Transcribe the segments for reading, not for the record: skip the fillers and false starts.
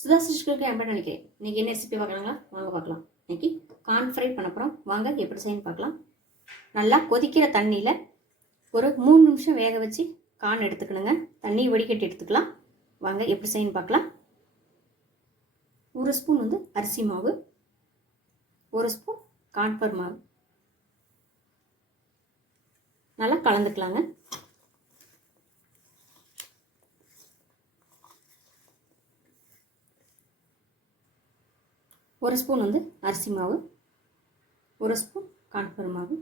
சுதா சிஸ்டருக்கு எப்படி நினைக்கிறேன். இன்னைக்கு என்ன ரெசிபி பார்க்கலாங்களா? வாங்க பார்க்கலாம். இன்னைக்கு கார்ன் ஃப்ரை பண்ண போகிறோம். வாங்க எப்படி செய்யணும்னு பார்க்கலாம். நல்லா கொதிக்கிற தண்ணியில் ஒரு 3 நிமிஷம் வேக வச்சு கார்ன் எடுத்துக்கணுங்க. தண்ணி வடிகட்டி எடுத்துக்கலாம். வாங்க எப்படி செய்யணும்னு பார்க்கலாம். 1 ஸ்பூன் அரிசி மாவு, 1 ஸ்பூன் கார்ன்ஃப்ளவர் மாவு நல்லா கலந்துக்கலாங்க. ஒரு ஸ்பூன் அரிசி மாவு, 1 ஸ்பூன் கார்ன்ஃப்ளவர் மாவு,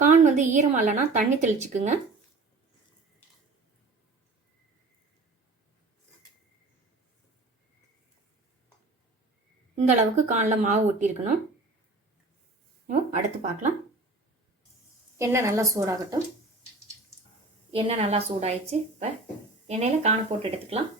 கார்ன் ஈரமாக இல்லைன்னா தண்ணி தெளிச்சுக்குங்க. இந்த அளவுக்கு கார்னில் மாவு ஊற்றிருக்கணும். அடுத்து பார்க்கலாம். எண்ணெய் நல்லா சூடாகட்டும். எண்ணெய் நல்லா சூடாயிடுச்சு. இப்போ எண்ணெயில் கார்ன் போட்டு எடுத்துக்கலாம்.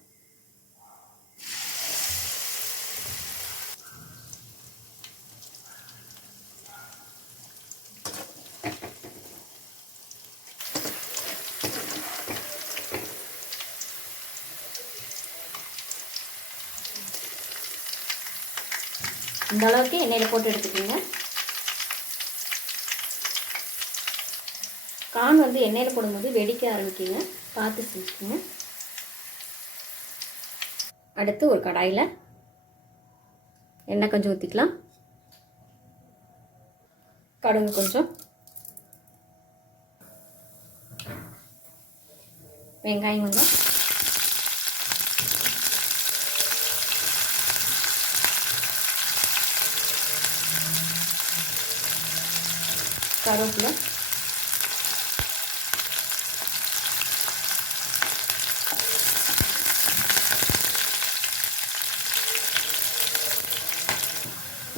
இந்த அளவுக்கு எண்ணெயில் போட்டு எடுத்துக்கோங்க. கார்ன் எண்ணெயில் போடும்போது வெடிக்க ஆரம்பிக்குங்க, பார்த்து செஞ்சுக்கோங்க. அடுத்து ஒரு கடாயில் எண்ணெய் கொஞ்சம் ஊற்றிக்கலாம். கடுகு கொஞ்சம், வெங்காயம் கொஞ்சம், கருவேப்பிலை,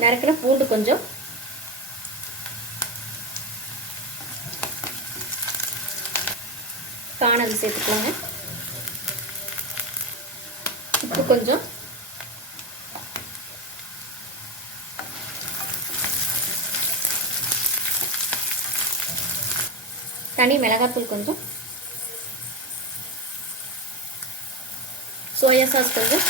நறுக்கிற பூண்டு கொஞ்சம், காணல் சேர்த்துக்கலாங்க. உப்பு கொஞ்சம், தனி மிளகாத்தூள் கொஞ்சம், சோயா சாஸ் கொஞ்சம்,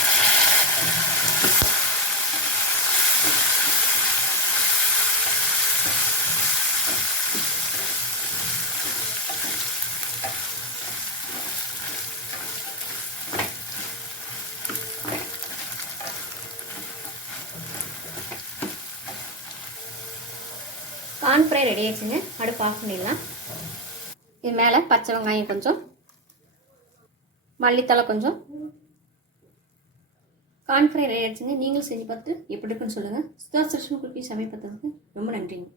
கார்ன் ஃப்ரை ரெடி ஆயிடுச்சுங்க. அடுப்பு ஆஃப் பண்ணிடலாம். இது மேலே பச்சை வெங்காயம் கொஞ்சம், மல்லித்தலை கொஞ்சம். கார்ன் ஃப்ரை ரெடி ஆயிடுச்சுங்க. நீங்களும் செஞ்சு பார்த்து எப்படி இருக்குன்னு சொல்லுங்கள். சுதா சிஸ்டம் குக்கி சமைப்பதற்கு ரொம்ப நன்றிங்க.